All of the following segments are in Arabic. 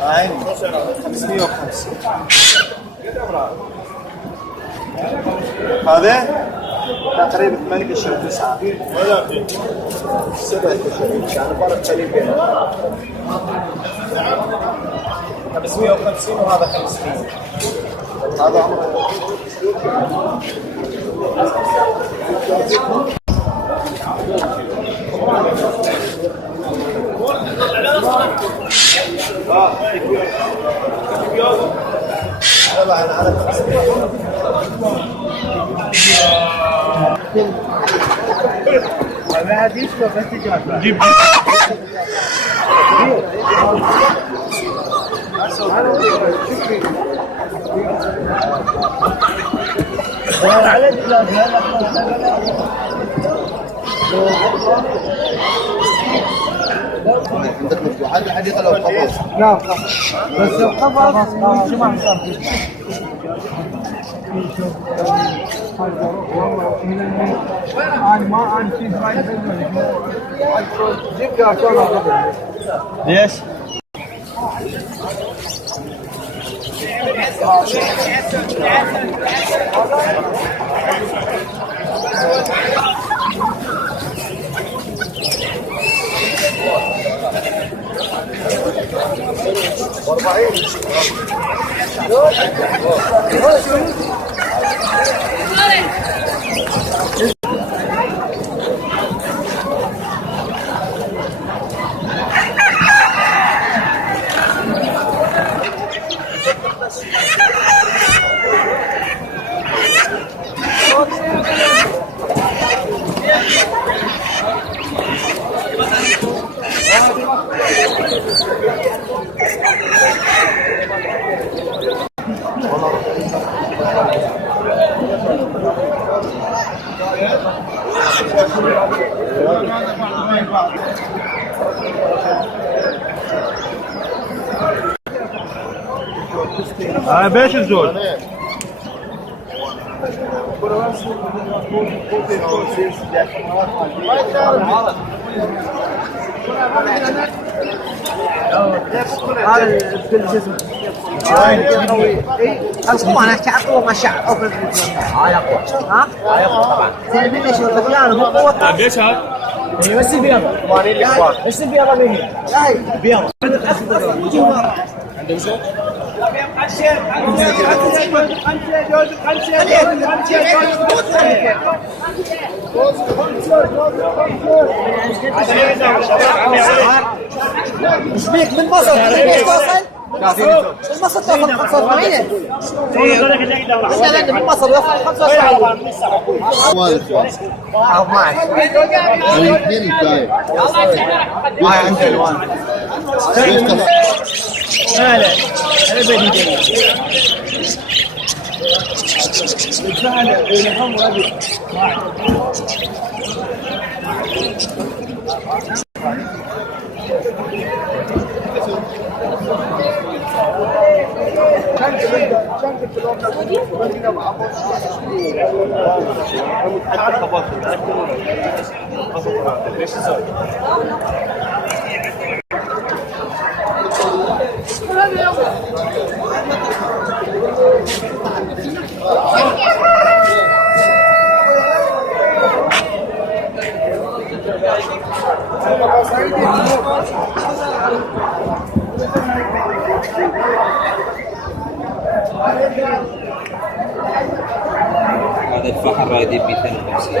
عيني 550. هذا تقريبا 8 قرش 9 ولا في 7 قرش يعني فرق قليل بينهم. 550 وهذا 500. هذا عمره جيب عندك مفتوحات الحديقه لو قفص؟ لا بس لو قفص شو ما حصل انا ما عندي جيب كرتون ليش؟ بيش الزول القوة أنا كأقوى ما شعب أقوى ها؟ طبعا زين من إيش الغلان هو قوة ليش هذا؟ بس البيض بس البيض مني لا بيض عندك زول؟ ايش بيك من مصر؟ المصر تاخذ 45 انت من مصر ياخذ 45 الاثنين طيب هاي عند الوان لا لا انا بدي هذا الفحر رايدين 250.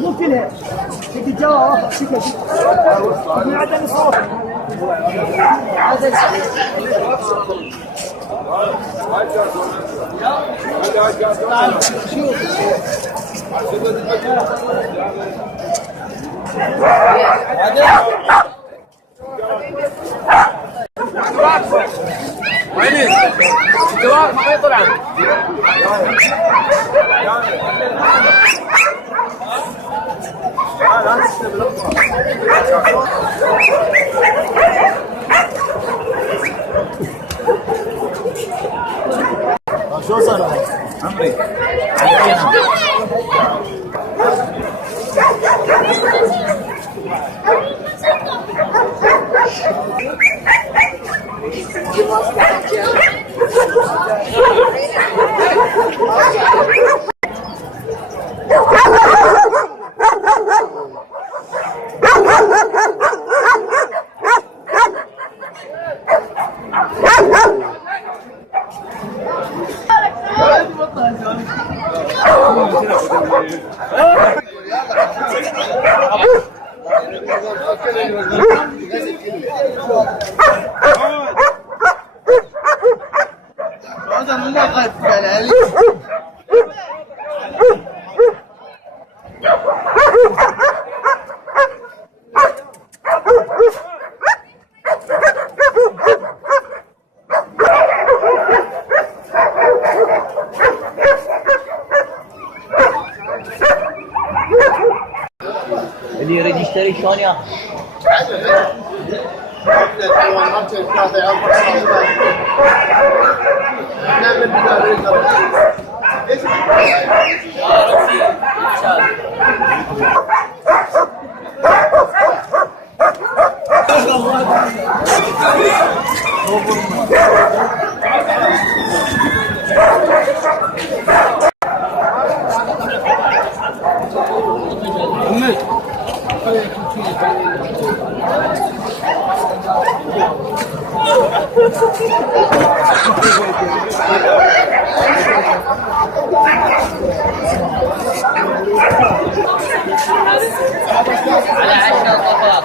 ممكن شيك الجواب شيك من عدم الصوت الجواب ما يطلع شو صار عمري اللي يريد يشتري شلون ياخذ؟ على 10 طبق.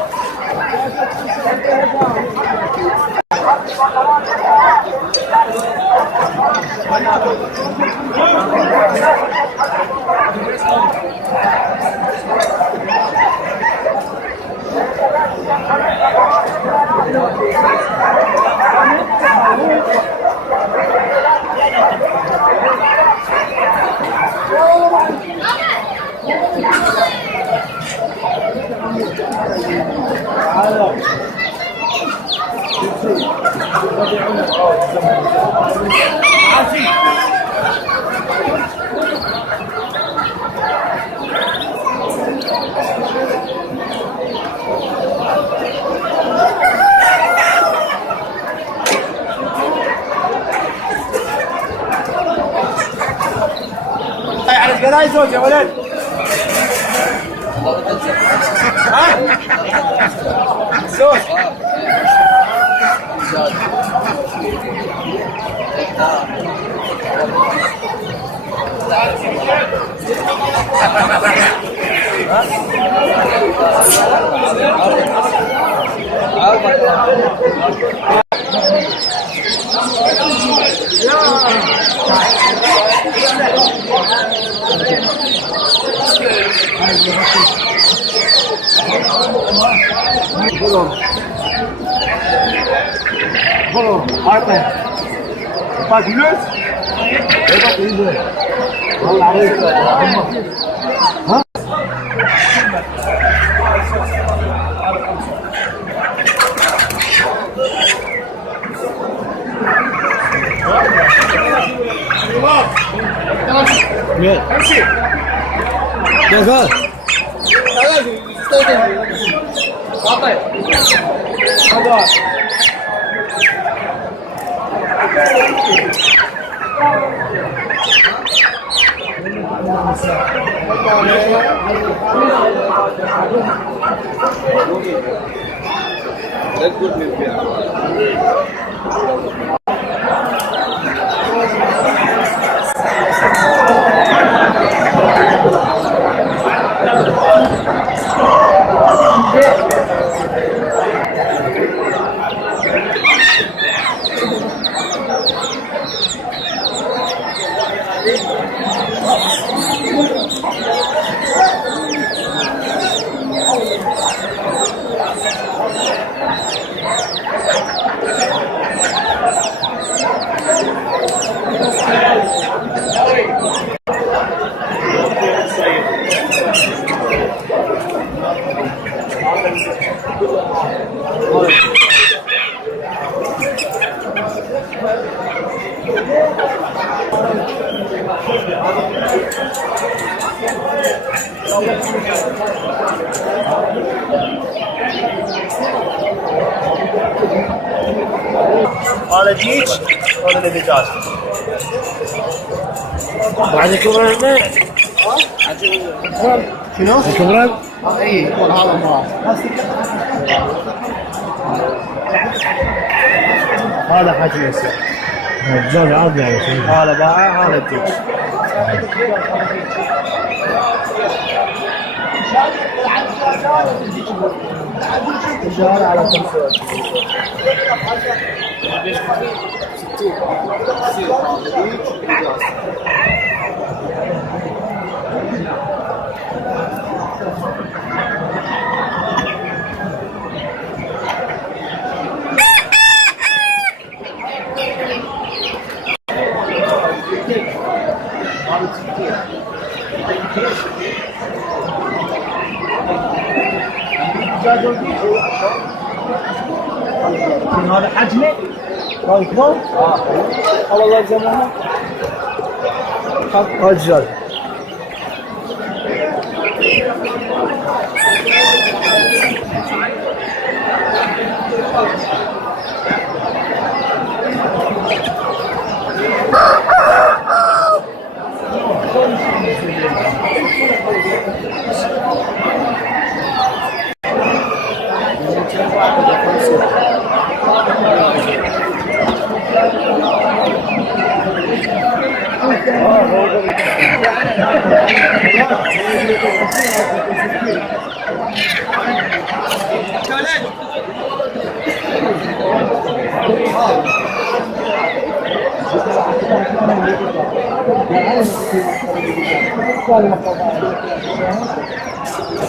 على الجرايد زوج يا ولد. ها؟ زوج. Bon, attends. Pas de plus? والله عليك. ها؟ امشي. جزاك. لا تقول من فيها. هذا ديك هذا اللي دجاج بعد كبران شنو؟ كبران؟ اي هذا ما هذا حجم يسوي الدجاج عادي هذا باع هذا الديك الدجاج على 5 هذا حجمه هاي كبار الله يجزاهم هاي الدجاج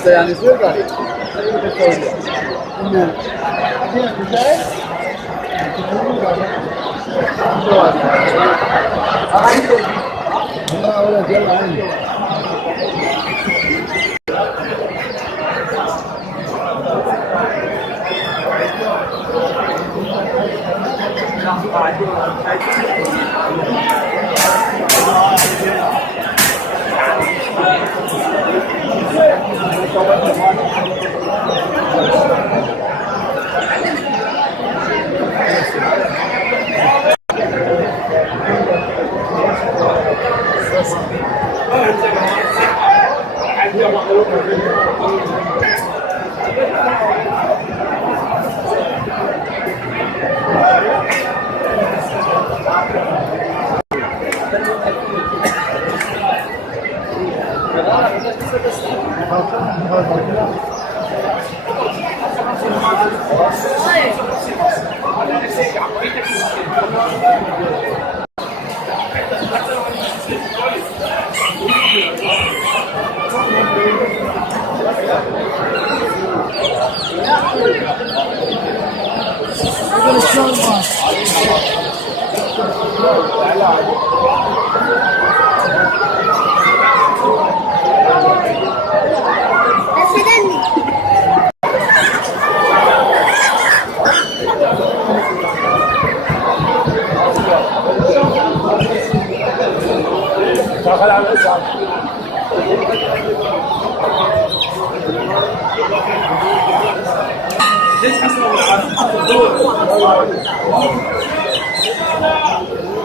يعني صدق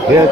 هيك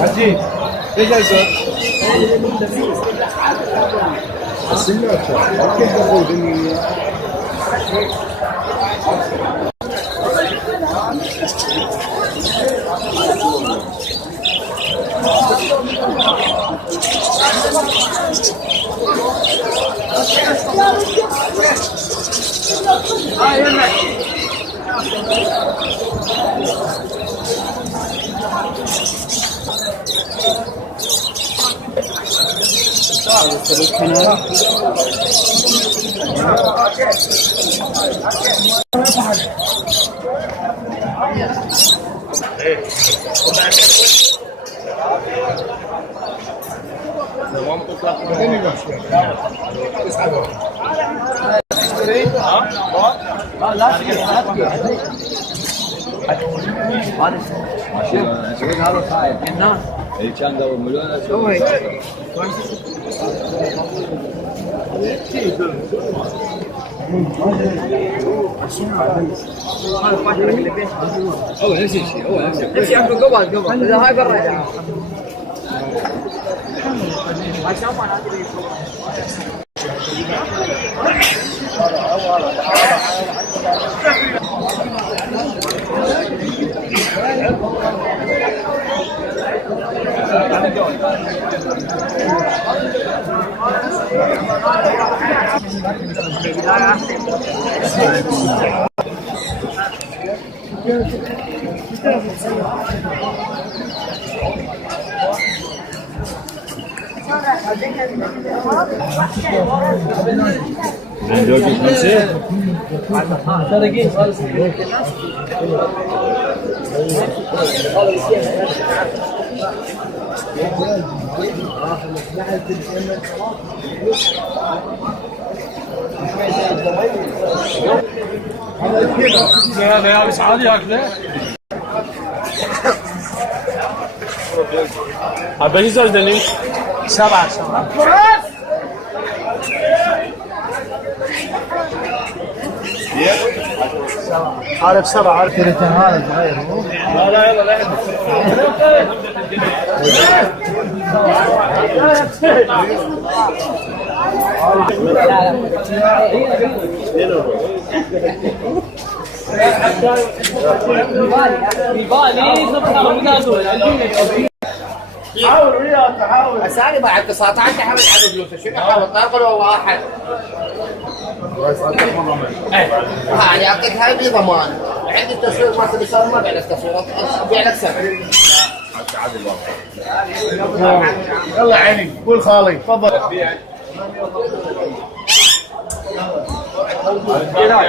حجي ايش الزود؟ السماعة كيف تقول هو نفس الشيء هو نفس الشيء نفس قبل اذا هاي برا هذا يا بس عادي هكذا أبي زلزلني 7 عارف 7 عارف كريتين هذا صغير لا يلا لا حاول وياه تحاول اسالي بعد 19 حاول عدد فلوسه شنو حاول طاقل ولا واحد؟ هاي اعطيك هاي بضمان عندي التسويق ما تبي صار ما ابيع لك تسويق ابيع لك سعر يلا عيني قول خالي تفضل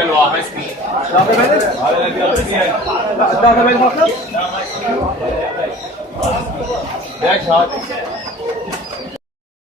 الواحد